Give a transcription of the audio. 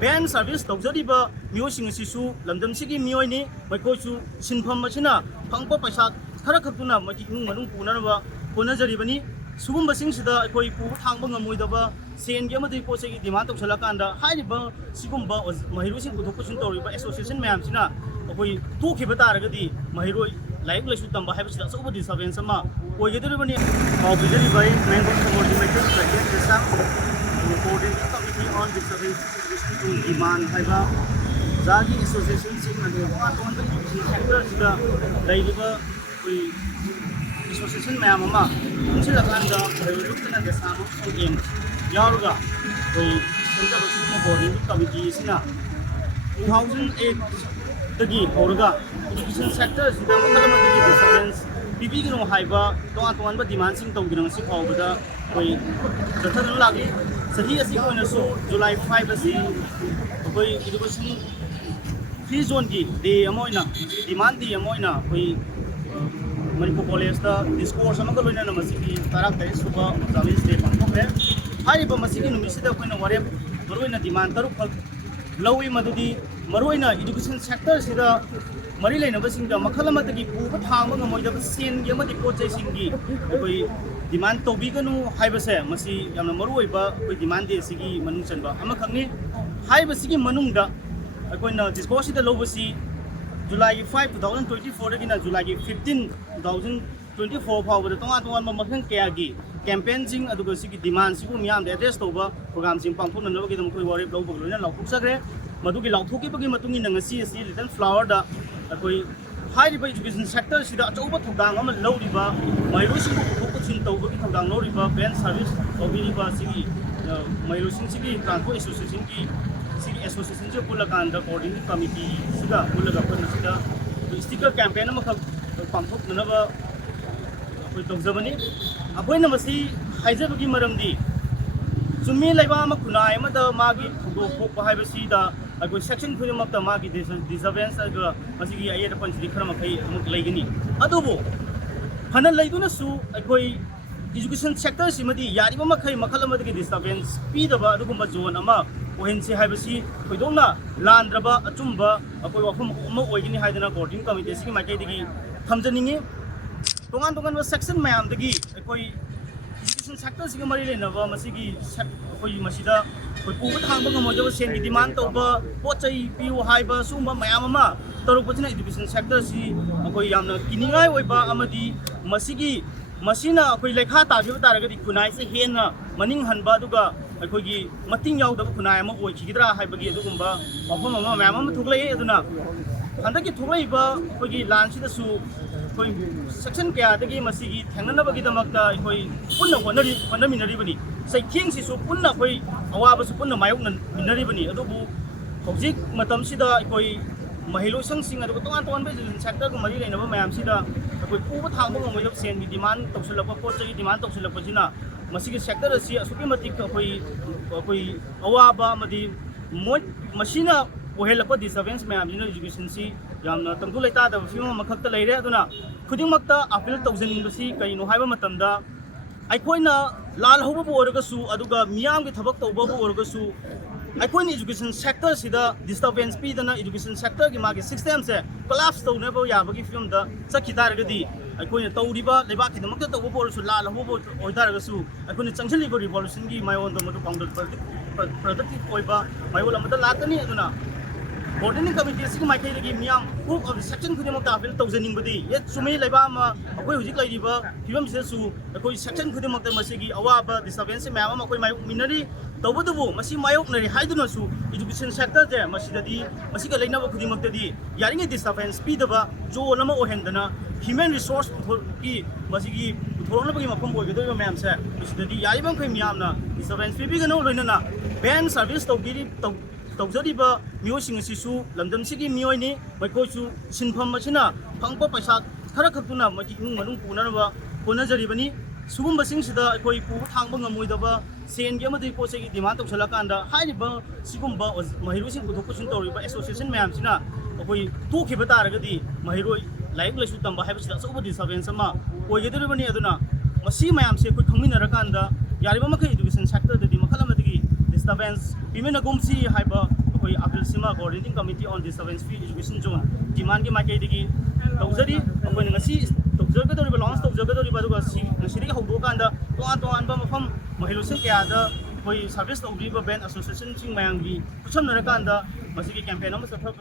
van service ꯇꯧꯖꯔꯤꯕ ꯃꯤꯑꯣꯏꯁꯤꯡ ꯑꯁꯤꯁꯨ ꯂꯝꯗꯝꯁꯤꯒꯤ ꯃꯤꯑꯣꯏꯅꯤ ꯃꯈꯣꯏꯁꯨ ꯁꯤꯟꯐꯝ ꯑꯁꯤꯅ ꯐꯪꯕ ꯄꯩꯁꯥ ꯈꯔ ꯈꯛꯇꯨꯅ ꯃꯈꯣꯏꯒꯤ ꯏꯃꯨꯡ ꯃꯅꯨꯡ ꯄꯨꯅꯅꯕ ꯍꯣꯠꯅꯖꯔꯤꯕꯅꯤ ꯁꯤꯒꯨꯝꯕꯁꯤꯡꯁꯤꯗ ꯑꯩꯈꯣꯏ ꯄꯨꯕ ꯊꯥꯡꯕ ꯉꯝꯃꯣꯏꯗꯕ ꯁꯦꯟꯒꯤ ꯑꯃꯗꯤ ꯄꯣꯠ ꯆꯩꯒꯤ ꯗꯤꯃꯥꯟ ꯇꯧꯁꯤꯜꯂꯀꯥꯟꯗ ꯍꯥꯏꯔꯤꯕ ꯁꯤꯒꯨꯝꯕ ꯃꯍꯩꯔꯣꯏꯁꯤꯡ ꯄꯨꯊꯣꯛ ꯄꯨꯁꯤꯟ ꯇꯧꯔꯤꯕ ꯑꯦꯁꯣꯁꯤꯌꯦꯁꯟ ꯃꯌꯥꯝꯁꯤꯅ ꯑꯩꯈꯣꯏ ꯇꯣꯛꯈꯤꯕ ꯇꯥꯔꯒꯗꯤ ꯃꯍꯩꯔꯣꯏ ꯂꯥꯏꯔꯤꯛ ꯂꯥꯏꯁꯨ ꯇꯝꯕ ꯍꯥꯏꯕꯁꯤꯗ ꯑꯆꯧꯕ ꯗꯤꯁꯇꯔꯕꯦꯟꯁ ꯑꯃ ꯑꯣꯏꯒꯗꯧꯔꯤꯕꯅꯤ ꯄꯥꯎ ꯄꯤꯖꯔꯤꯕ ꯑꯩ ꯃꯦꯡꯒꯣ ꯀꯃꯣꯗꯤ ꯃꯩꯇꯩ ꯄ꯭ꯔꯁꯤꯗꯦꯟꯠ ꯗꯦꯁꯥꯝ coordinating committee on disabilities education to demand haiba jagi association sing adu on the sector sida laiba koi association mayam ama unsil akanda rayulukna desam game yaruga koi center of coordinating committee sina 2008 tagi horaga education sector sida makalamadagi disturbance bibigino haiba toan ba demand sing tawdina si awbada koi jathadun lagi सही असी को नसो जुलाई 5 असी कोई education free zone की day अमोइना demand दी अमोइना कोई Manipur college दा discourse अमक लोइना नमसिकी तारा तै सुबह जामिस डे पंथोखे हारिबा मसिकी नुमिसिदा कोइना वरे मरोइना डिमांड तरु फक लौई मदुदी मरोइना एजुकेशन सेक्टर सिदा मरी लेनबसिंग मखल अमतगी पुबा थांग ngमोइदा सेन गे अमदि पोचै सिंगी कोई डिमांड तौबीगनु हाइबसे मसी यामना मरुओइबा कोई डिमांड दे सिगी मनुंग चनबा अमा खंगनि हाइबसिगी मनुंगदा अकोइना डिस्कोर्स दा लोबसी जुलाई 5 2024 दगिना जुलाई 15 2024 फावबदा तोंगा मखन कयागी कैंपेन जिंग अदुगा सिगी डिमांड सिगु मियाम दे एड्रेस तौबा प्रोग्राम जिंग पांगथोननबगी दम कोई वारे ब्लॉग बगलोना लाउथुकसगरे मदुगी लाउथुकीबगी मतुंगी नंगसी असि लिटल फ्लावर दा कोई हाइरिबा एजुकेशन सेक्टर सिदा अचौबा थौदांग अमा लौरिबा मइरोसिंगु पुथोकसिन तौबगी थौदांग लौरिबा बेन सर्विस तौबिरिबा सिगी मइरोसिंगसिगी ट्रांसपोर्ट एसोसिएशन की सिगी एसोसिएशन जे पुलकांदा कोऑर्डिनेटिंग कमिटी सिदा पुलगा पनसिदा स्टिकर कैंपेन अमा खक पांथोकनबा कोई तौजबनी अखोइना मसी हाइजबगी मरमदी चुम्मी लेबा अमा खुनाय अमदा मागी थौदोक थोकबा हाइबसिदा अगो सेक्शन खुदिमक्ता मागी डिस्टर्बेंस अगो मसिगी आयेद पंचदी खरम खै अमुक लैगनी अदुबो फनन लैदुनसु अखोइ एजुकेशन सेक्टर सिमदी यारिबा मखै मखल अमदगी डिस्टर्बेंस पीदबा अदुगुम्बा जोन अमा ओहेनसि हाइबसि खोइदोंना लांद्रबा अचुम्बा अखोइ वखम अमा ओइगनी हाइदना कोऑर्डिनेटिंग कमिटी सिगी माइकैदगी थमजनिंगे तोंगान तोंगान सेक्शन मयामदगी अखोइ एजुकेशन सेक्टर सिगी मरि लेनबा मसिगी अखोइ मसिदा पुबा थांबा ngमोजबा सेनगी डिमांड तौबा पोचै पिउ हाइबा सुंबा मयाम अमा तरुपसिना एजुकेशन सेक्टर सि अखोइ यामना किनिंगाय ओइबा अमदि मसिगी मसिना अखोइ लेखा ताबिबा तारगदि खुनाय से हेना मनिंग हनबा दुगा अखोइगी मतिंग यावदबा खुनाय अमा ओइखिगद्रा हाइबगी अदुगुम्बा वफम अमा मयाम अमा थुगलै अदुना हंदकी थुगलैबा अखोइगी लानसिदसु कोई सेक्शन कयादगी मसिगी थेंगनबगीदमक्ता अखोइ पुन्ना होनमिनरिबनी सैथिंगसिसु पुन्ना अखोइ अवाबसु पुन्ना मायोकनमिनरिबनी अदुबु हौजिक मतमसिदा अखोइ महिलोसंसिंग अदुगा तोंगान तोंगानबा एजुकेशन सेक्टर मरि लेनबा मयामसिदा अखोइ पुबा थांबा ngमोइदब सेनगी डिमांड तौसलपा पोचगी डिमांड तौसलपजिना मसिगी सेक्टर असि असुकी मतिक अखोइ अवाबा अमदि मोइ मसिना ओहेलपा डिस्टर्बेंस मयामजिना एजुकेशन सि यामना तंगु लेतादब फिल्म मखक्ता लेरे अदुना खुदिमक्ता अपील तौजनिंगबसि कइनो हाइबा मतमदा अखोइना लाल होबबु ओरगसु अदुगा मियामगी थबक तौबबु ओरगसु अखोइना एजुकेशन सेक्टर सिदा डिस्टर्बेंस पीदना एजुकेशन सेक्टर की मागे सिस्टम से कोलैप्स तौनबो याबगी फिल्म दा सखि तारगदी अखोइना तौरिबा लेबाक की दमक्ता तौबबु ओरसु लाल होबबु ओइदारगसु अखोइना चंगसलिबो रिवोल्यूशन की मायोंदो मदु काउंटर प्रोडक्टिव ओइबा मायोल अमदा लाकनी अदुना कोऑर्डिनेटिंग कमिटी सिग माइकैदगी मियाम ग्रुप ऑफ सेक्शन खुदिमक्ता अपील तौजनिंगबदी ये सुमे लेबा अमा अखोइ हुजिक लैरिबा फिल्म सिदसु अखोइ सेक्शन खुदिमक्ता मसिगी अवाबा डिस्टर्बेंस मैम अमा अखोइ मायोक मिनरी तौबदुबु मसि मायोकनरी हाइदुनसु एजुकेशन सेक्टर जे मसिददी मसिगा लैनबा खुदिमक्तदी यारिङै डिस्टर्बेंस पीदबा जोन अमा ओहेंदना ह्यूमन रिसोर्स की मसिगी थोरनबगी मफम ओइगदोइबा मैमसे मसिददी यारिबंखै मियामना डिस्टर्बेंस पीबिगनो लोइनना बैन सर्विस तौबिरि तौजरीबा मियोसिंग असिसु लमदमसिगी मियोइनी मखोइसु सिनफम असिना फंगबा पैसा खरा खक्तुना मखि इमुंग मनुंग पुननबा होनजरिबनी सुगुम्बसिंगसिदा अखोइ पुबा थांबा ngमोइदबा सेनगी अमदि पोचैगी डिमांड तौसलकांदा हाइरिबा सिगुम्बा महिरोसिंग पुथोकपुसिन तौरिबा एसोसिएशन मयामसिना अखोइ तोखिबा तारगदि महिरोइ लाइक लाइसु तंबा हाइबसिदा अचौबा डिस्टर्बेंस अमा ओइगदरिबनी अदुना मसि मयामसे अखोइ खंमिनरकांदा यारिबा मखै एजुकेशन सेक्टर ददि मखल अमदि डिस्टर्बेंस पिमिना गुमसी हाइबा ꯑꯩꯈꯣꯏ ꯑꯄꯤꯜ ꯁꯤꯃꯥ ꯀꯣꯑꯣꯔꯗꯤꯅꯦꯇꯤꯡ ꯀꯃꯤꯇꯤ ꯑꯣꯟ ꯗꯤꯁꯇꯔꯕꯦꯟꯁ ꯐ꯭ꯔꯤ ꯏꯖꯨꯀꯦꯁꯟ ꯖꯣꯟ ꯗꯤꯃꯥꯟꯒꯤ ꯃꯥꯏꯀꯩꯗꯒꯤ ꯇꯧꯖꯔꯤ ꯑꯩꯈꯣꯏꯅ ꯉꯁꯤ ꯇꯧꯖꯒꯗꯧꯔꯤꯕ ꯂꯣꯟꯁ ꯇꯧꯖꯒꯗꯧꯔꯤꯕ ꯑꯗꯨꯒ ꯉꯁꯤꯗꯒꯤ ꯍꯧꯗꯣꯛꯑꯀꯥꯟꯗ ꯇꯣꯉꯥꯟ ꯇꯣꯉꯥꯟꯕ ꯃꯐꯝ ꯃꯍꯩꯂꯣꯏꯁꯪ ꯀꯌꯥꯗ ꯑꯩꯈꯣꯏ ꯁꯥꯔꯚꯤꯁ ꯇꯧꯕꯤꯔꯤꯕ ꯕꯦꯟ ꯑꯁꯣꯁꯤꯌꯦꯁꯟꯁꯤꯡ ꯃꯌꯥꯝꯒꯤ ꯈꯨꯠꯁꯝꯅꯔꯀꯥꯟꯗ ꯃꯁꯤꯒꯤ ꯀꯦꯝꯄꯦꯟ ꯑꯃ ꯆꯠꯊꯕ